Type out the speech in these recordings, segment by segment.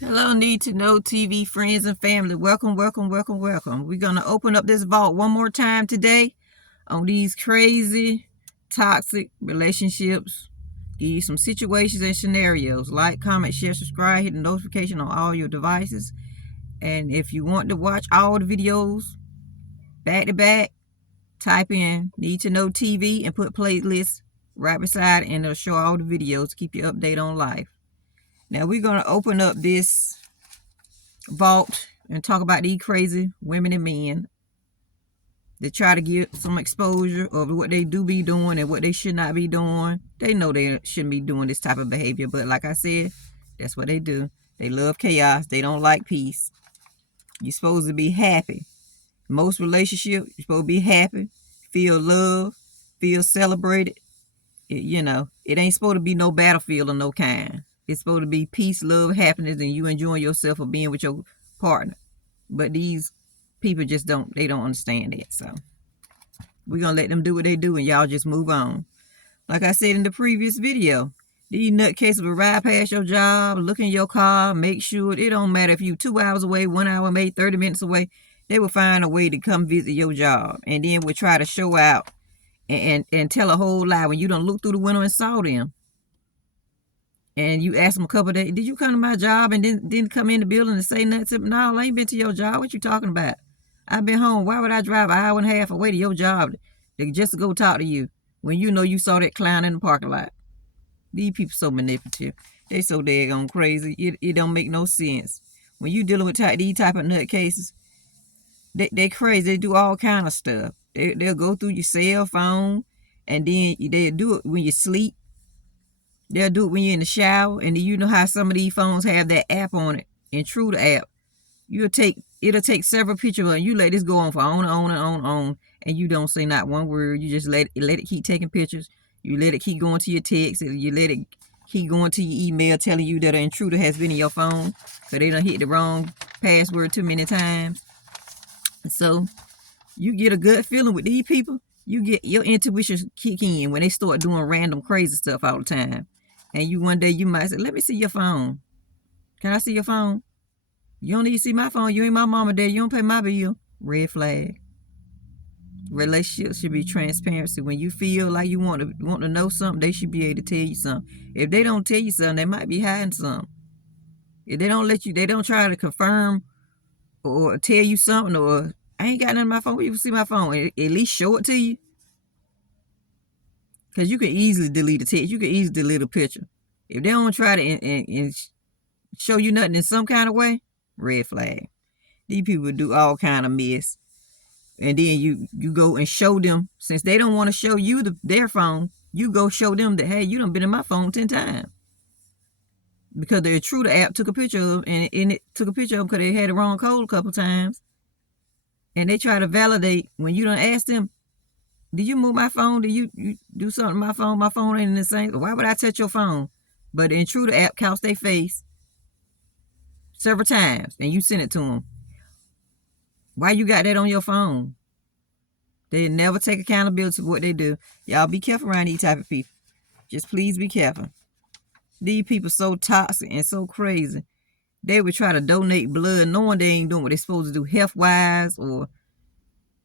Hello, Need to Know TV friends and family. Welcome. We're going to open up this vault one more time today on these crazy, toxic relationships. Give you some situations and scenarios. Like, comment, share, subscribe, hit the notification on all your devices. And if you want to watch all the videos back to back, type in Need to Know TV and put playlists right beside it, and it'll show all the videos to keep you updated on life. Now we're going to open up this vault and talk about these crazy women and men that try to get some exposure of what they do be doing and what they should not be doing. They know they shouldn't be doing this type of behavior, but like I said, that's what they do. They love chaos. They don't like peace. You're supposed to be happy. Most relationships, you're supposed to be happy, feel love, feel celebrated. It ain't supposed to be no battlefield of no kind. It's supposed to be peace, love, happiness, and you enjoying yourself or being with your partner. But these people just don't understand that. So we're going to let them do what they do and y'all just move on. Like I said in the previous video, these nutcases will ride past your job, look in your car, make sure it don't matter if you 2 hours away, 1 hour away, 30 minutes away, they will find a way to come visit your job. And then will try to show out and tell a whole lie when you don't look through the window and saw them. And you ask them a couple of days, did you come to my job and didn't come in the building and say nothing to them? No, I ain't been to your job. What you talking about? I've been home. Why would I drive an hour and a half away to your job just to go talk to you when you know you saw that clown in the parking lot? These people so manipulative. They so daggone crazy. It don't make no sense. When you dealing with these type of nutcases, they crazy. They do all kind of stuff. They'll go through your cell phone, and then they'll do it when you sleep. They'll do it when you're in the shower, and you know how some of these phones have that app on it, Intruder app. It'll take several pictures of it. You let this go on for on, and you don't say not one word. You just let it keep taking pictures. You let it keep going to your text, and you let it keep going to your email telling you that an intruder has been in your phone, so they done hit the wrong password too many times. So you get a good feeling with these people. You get your intuition kick in when they start doing random crazy stuff all the time. And you one day you might say, let me see your phone. Can I see your phone? You don't need to see my phone. You ain't my mama, dad. You don't pay my bill. Red flag. Relationships should be transparency. When you feel like you want to know something, they should be able to tell you something. If they don't tell you something, they might be hiding something. If they don't let you, they don't try to confirm or tell you something, or I ain't got nothing on my phone. You can see my phone. At least show it to you. Because you can easily delete a text. You can easily delete a picture. If they don't try to and show you nothing in some kind of way, red flag. These people do all kind of mess. And then you go and show them, since they don't want to show you their phone, you go show them that, hey, you done been in my phone 10 times. Because the Intruder app took a picture of, and it took a picture of them because they had the wrong code a couple times. And they try to validate when you done ask them, did you move my phone? Did you do something to my phone? My phone ain't in the same. Why would I touch your phone? But the Intruder app counts their face several times, and you send it to them. Why you got that on your phone? They never take accountability for what they do. Y'all be careful around these type of people. Just please be careful. These people so toxic and so crazy. They would try to donate blood knowing they ain't doing what they're supposed to do health-wise, or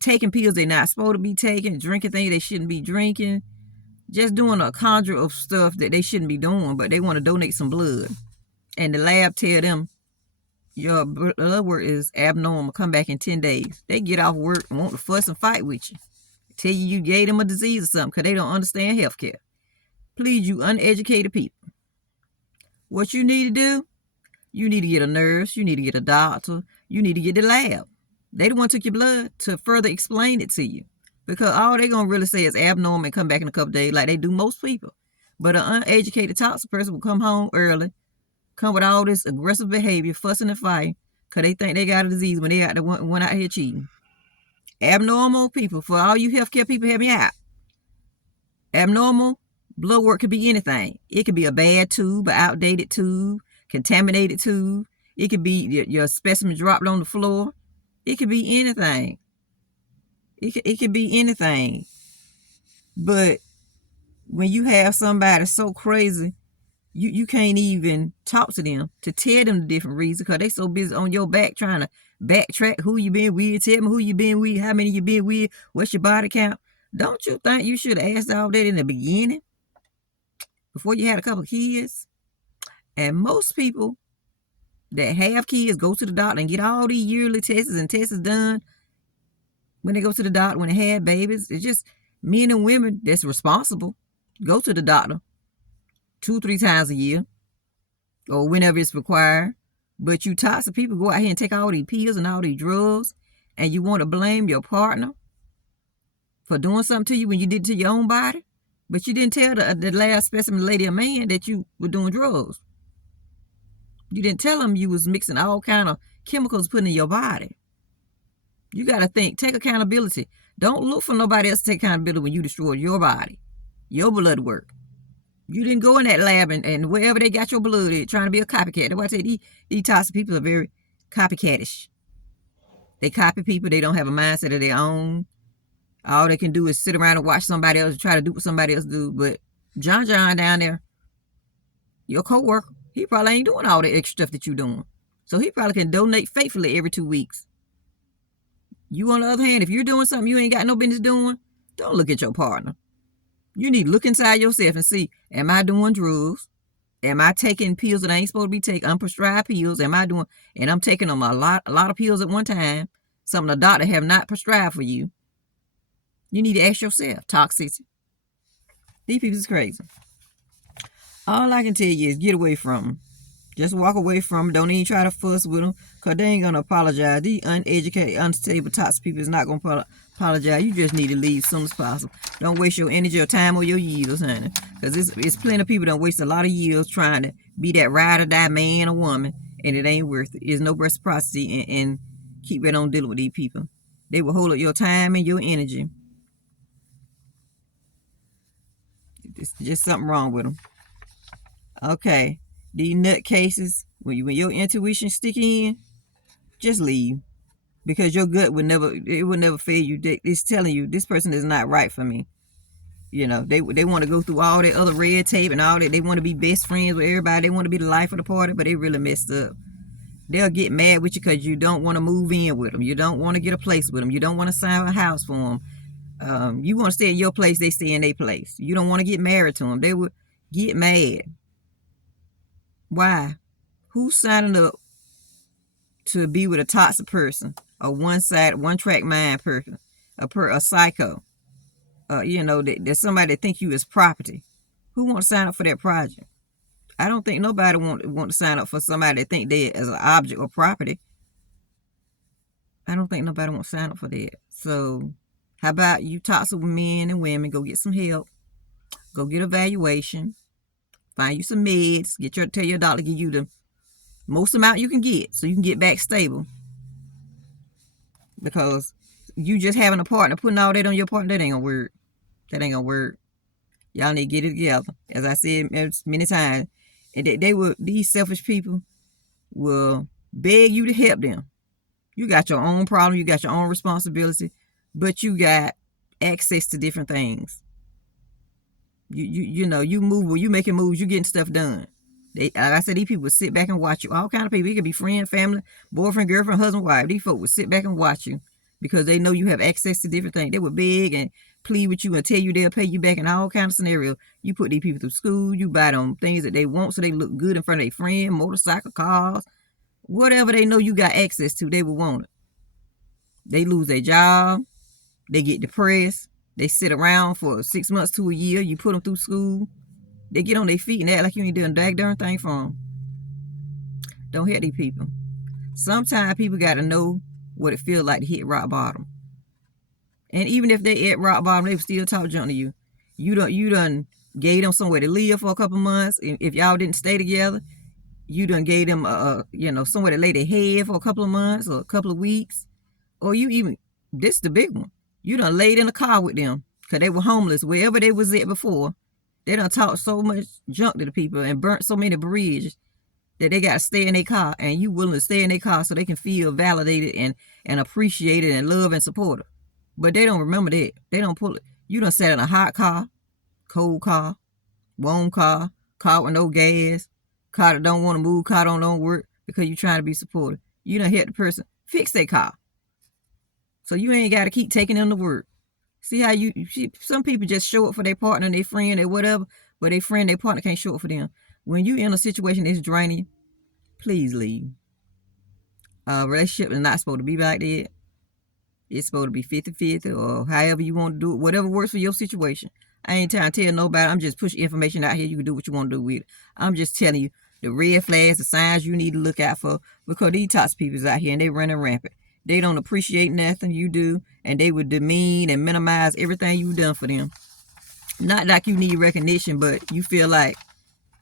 taking pills they're not supposed to be taking, drinking things they shouldn't be drinking, just doing a conjure of stuff that they shouldn't be doing, but they want to donate some blood. And the lab tell them, your blood work is abnormal, come back in 10 days. They get off work and want to fuss and fight with you. Tell you gave them a disease or something because they don't understand healthcare. Please, you uneducated people. What you need to do, you need to get a nurse, you need to get a doctor, you need to get the lab. They the one took your blood to further explain it to you. Because all they going to really say is abnormal and come back in a couple days like they do most people. But an uneducated toxic person will come home early, come with all this aggressive behavior, fussing and fighting, because they think they got a disease when they got the one out here cheating. Abnormal people, for all you healthcare people, help me out. Abnormal blood work could be anything. It could be a bad tube, an outdated tube, contaminated tube. It could be your specimen dropped on the floor. It could be anything. It could be anything. But when you have somebody so crazy You can't even talk to them to tell them the different reasons because they so busy on your back trying to backtrack who you been with, tell me who you been with, how many you been with, what's your body count. Don't you think you should have asked all that in the beginning before you had a couple of kids? And most people that have kids go to the doctor and get all these yearly tests and tests done when they go to the doctor when they have babies. It's just men and women that's responsible go to the doctor 2-3 times a year or whenever it's required. But you toxic people go out here and take all these pills and all these drugs, and you want to blame your partner for doing something to you when you did it to your own body. But you didn't tell the last specimen lady or man that you were doing drugs. You didn't tell them you was mixing all kind of chemicals putting in your body. You got to think, take accountability. Don't look for nobody else to take accountability when you destroyed your body, your blood work. You didn't go in that lab and wherever they got your blood at, trying to be a copycat. That's why I say these toxic people are very copycatish. They copy people. They don't have a mindset of their own. All they can do is sit around and watch somebody else try to do what somebody else do. But John down there, your co-worker, he probably ain't doing all the extra stuff that you doing. So he probably can donate faithfully every 2 weeks. You, on the other hand, if you're doing something you ain't got no business doing, don't look at your partner. You need to look inside yourself and see, am I doing drugs? Am I taking pills that I ain't supposed to be taking? Unprescribed pills. Am I doing, and I'm taking them a lot of pills at one time, something the doctor have not prescribed for you. You need to ask yourself, toxicity. These people is crazy. All I can tell you is get away from them. Just walk away from them. Don't even try to fuss with them because they ain't going to apologize. These uneducated, unstable, toxic people is not going to apologize. You just need to leave as soon as possible. Don't waste your energy or time or your years, honey. Because it's plenty of people that waste a lot of years trying to be that ride or die man or woman, and it ain't worth it. There's no reciprocity and keep it on dealing with these people. They will hold up your time and your energy. It's just something wrong with them. Okay. These nutcases, when your intuition stick in, just leave. Because your gut would never fail you. It's telling you, this person is not right for me. You know, they want to go through all that other red tape and all that. They want to be best friends with everybody. They want to be the life of the party, but they really messed up. They'll get mad with you because you don't want to move in with them. You don't want to get a place with them. You don't want to sign a house for them. You want to stay in your place, they stay in their place. You don't want to get married to them. They would get mad. Why? Who's signing up to be with a toxic person, a one-track mind person, a psycho? There's somebody that think you as property. Who wants to sign up for that project? I don't think nobody want to sign up for somebody that think they as an object or property. I don't think nobody wants to sign up for that. So how about you toxic men and women, go get some help. Go get evaluation. Find you some meds. Tell your doctor to give you the most amount you can get so you can get back stable. Because you just having a partner, putting all that on your partner, that ain't gonna work. That ain't gonna work. Y'all need to get it together. As I said many times, and these selfish people will beg you to help them. You got your own problem, you got your own responsibility, but you got access to different things. You move, you making moves, you getting stuff done. Like I said, these people would sit back and watch you. All kind of people. It could be friend, family, boyfriend, girlfriend, husband, wife. These folks would sit back and watch you because they know you have access to different things. They would beg and plead with you and tell you they'll pay you back in all kinds of scenarios. You put these people through school. You buy them things that they want so they look good in front of their friend, motorcycle, cars, whatever they know you got access to, they would want it. They lose their job. They get depressed. They sit around for 6 months to a year. You put them through school. They get on their feet and act like you ain't doing a darn thing for them. Don't hit these people. Sometimes people got to know what it feels like to hit rock bottom. And even if they at rock bottom, they still talk junk to you. You done gave them somewhere to live for a couple months. If y'all didn't stay together, you done gave them somewhere to lay their head for a couple of months or a couple of weeks. Or this is the big one. You done laid in a car with them because they were homeless wherever they was at before. They done talked so much junk to the people and burnt so many bridges that they got to stay in their car, and you willing to stay in their car so they can feel validated and appreciated and loved and supported. But they don't remember that. They don't pull it. You done sat in a hot car, cold car, warm car, car with no gas, car that don't want to move, car don't work because you're trying to be supportive. You done help the person fix their car. So you ain't got to keep taking them to work. See how some people just show up for their partner, their friend, or whatever, but their friend, their partner can't show up for them. When you in a situation that's draining you, please leave. Relationship is not supposed to be like that. It's supposed to be 50-50 or however you want to do it, whatever works for your situation. I ain't trying to tell nobody. I'm just pushing information out here. You can do what you want to do with it. I'm just telling you the red flags, the signs you need to look out for, because these toxic people is out here and they running rampant. They don't appreciate nothing you do, and they would demean and minimize everything you've done for them. Not like you need recognition, but you feel like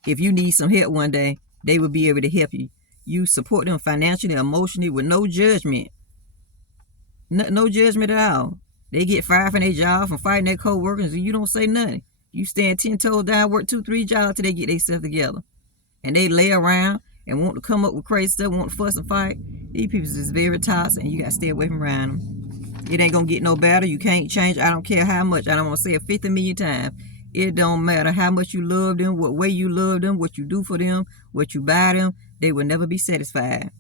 if you need some help one day, they will be able to help you. You support them financially, emotionally, with no judgment. No judgment at all. They get fired from their job, from fighting their co-workers, and you don't say nothing. You stand 10 toes down, work 2-3 jobs till they get themselves together. And they lay around and want to come up with crazy stuff, want to fuss and fight. These people is very toxic, and you got to stay away from around them. It ain't going to get no better. You can't change. I don't care how much. I don't want to say it 50 million times. It don't matter how much you love them, what way you love them, what you do for them, what you buy them. They will never be satisfied.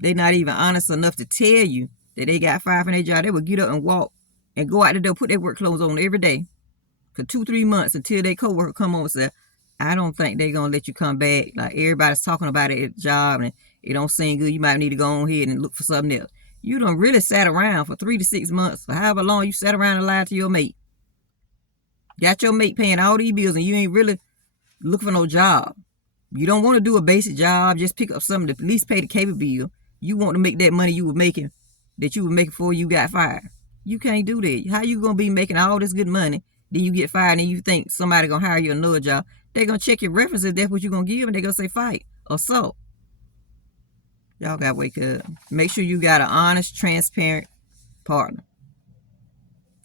They're not even honest enough to tell you that they got fired from their job. They would get up and walk and go out the door, put their work clothes on every day for 2-3 months until their coworker come on and say, I don't think they're going to let you come back. Like, everybody's talking about it at the job and it don't seem good. You might need to go on ahead and look for something else. You done really sat around for 3 to 6 months, for however long you sat around and lied to your mate. Got your mate paying all these bills and you ain't really looking for no job. You don't want to do a basic job, just pick up something to at least pay the cable bill. You want to make that money you were making, that you were making before you got fired. You can't do that. How you going to be making all this good money, then you get fired and you think somebody going to hire you another job? They're going to check your references. That's what you're going to give, and they're going to say fight or so. Y'all got to wake up. Make sure you got an honest, transparent partner.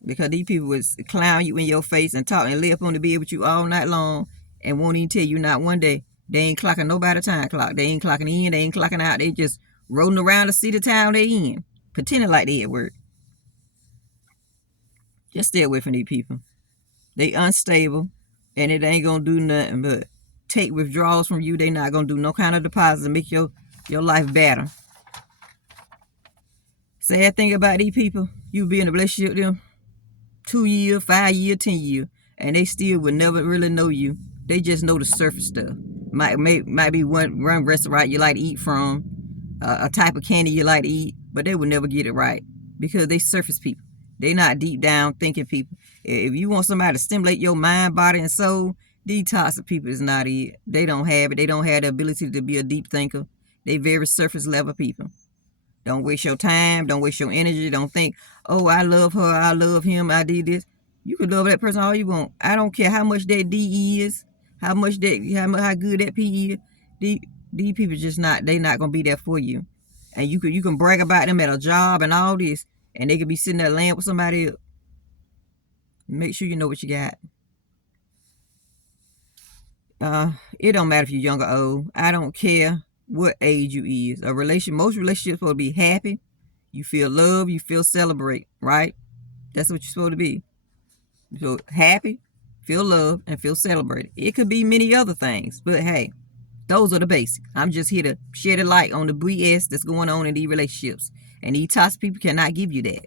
Because these people would clown you in your face and talk and lay up on to be with you all night long and won't even tell you not one day. They ain't clocking nobody time clock. They ain't clocking in. They ain't clocking out. They just rolling around the city town they in, pretending like they at work. Just stay away from these people. They unstable, and it ain't gonna do nothing but take withdrawals from you. They not gonna do no kind of deposit to make your life better. Sad thing about these people, you be in a relationship with them 2 years, 5 years, 10 years, and they still would never really know you. They just know the surface stuff. Might be one restaurant you like to eat from, a type of candy you like to eat, but they would never get it right because they surface people. They not deep down thinking people. If you want somebody to stimulate your mind, body, and soul, these toxic people is not it. They don't have it. They don't have the ability to be a deep thinker. They very surface level people. Don't waste your time. Don't waste your energy. Don't think, oh, I love her. I love him. I did this. You can love that person all you want. I don't care how much that D is, how good that P is. These people just not. They not gonna be there for you. And you can brag about them at a job and all this, and they could be sitting there laying with somebody else. Make sure you know what you got. It don't matter if you're young or old. I don't care what age you is. Most relationships supposed to be happy. You feel love. You feel celebrate. Right? That's what you're supposed to be. So happy, feel love, and feel celebrated. It could be many other things, but hey, those are the basics. I'm just here to shed a light on the BS that's going on in these relationships. And these toxic people cannot give you that.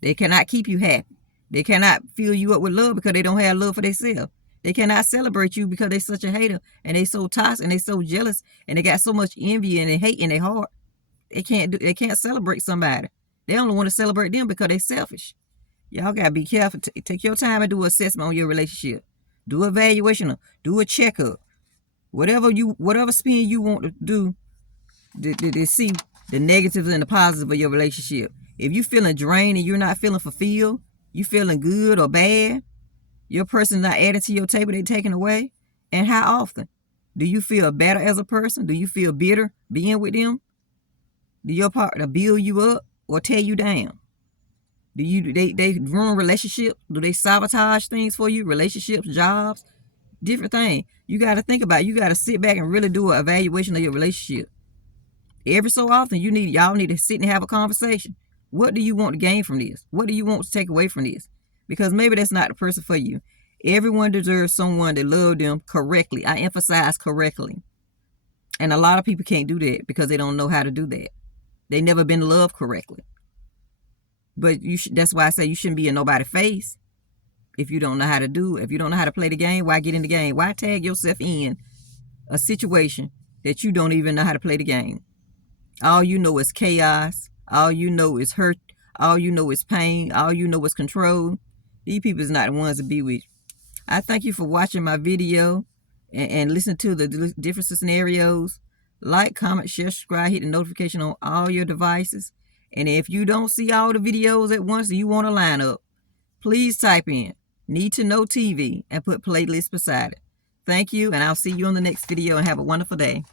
They cannot keep you happy. They cannot fill you up with love because they don't have love for themselves. They cannot celebrate you because they're such a hater and they so toxic and they so jealous and they got so much envy and they hate in their heart. They can't celebrate somebody. They only want to celebrate them because they're selfish. Y'all gotta be careful. Take your time and do an assessment on your relationship. Do an evaluation. Do a checkup. Whatever spin you want to do to see the negatives and the positives of your relationship. If you feeling drained and you're not feeling fulfilled, you feeling good or bad, your person not adding to your table, they taking away. And how often? Do you feel better as a person? Do you feel bitter being with them? Do your partner build you up or tear you down? They ruin relationships? Do they sabotage things for you? Relationships, jobs, different things. You got to think about it. You got to sit back and really do an evaluation of your relationship. Every so often, y'all need to sit and have a conversation. What do you want to gain from this? What do you want to take away from this? Because maybe that's not the person for you. Everyone deserves someone that loves them correctly. I emphasize correctly. And a lot of people can't do that because they don't know how to do that. They never been loved correctly. But that's why I say you shouldn't be in nobody's face if you don't know how to do it. If you don't know how to play the game, why get in the game? Why tag yourself in a situation that you don't even know how to play the game? All you know is chaos. All you know is hurt. All you know is pain. All you know is control. These people is not the ones to be with. I thank you for watching my video and listen to the different scenarios. Like, comment, share, subscribe, hit the notification on all your devices. And if you don't see all the videos at once and you want to line up, please type in Need to Know TV and put playlist beside it. Thank you, and I'll see you on the next video, and have a wonderful day.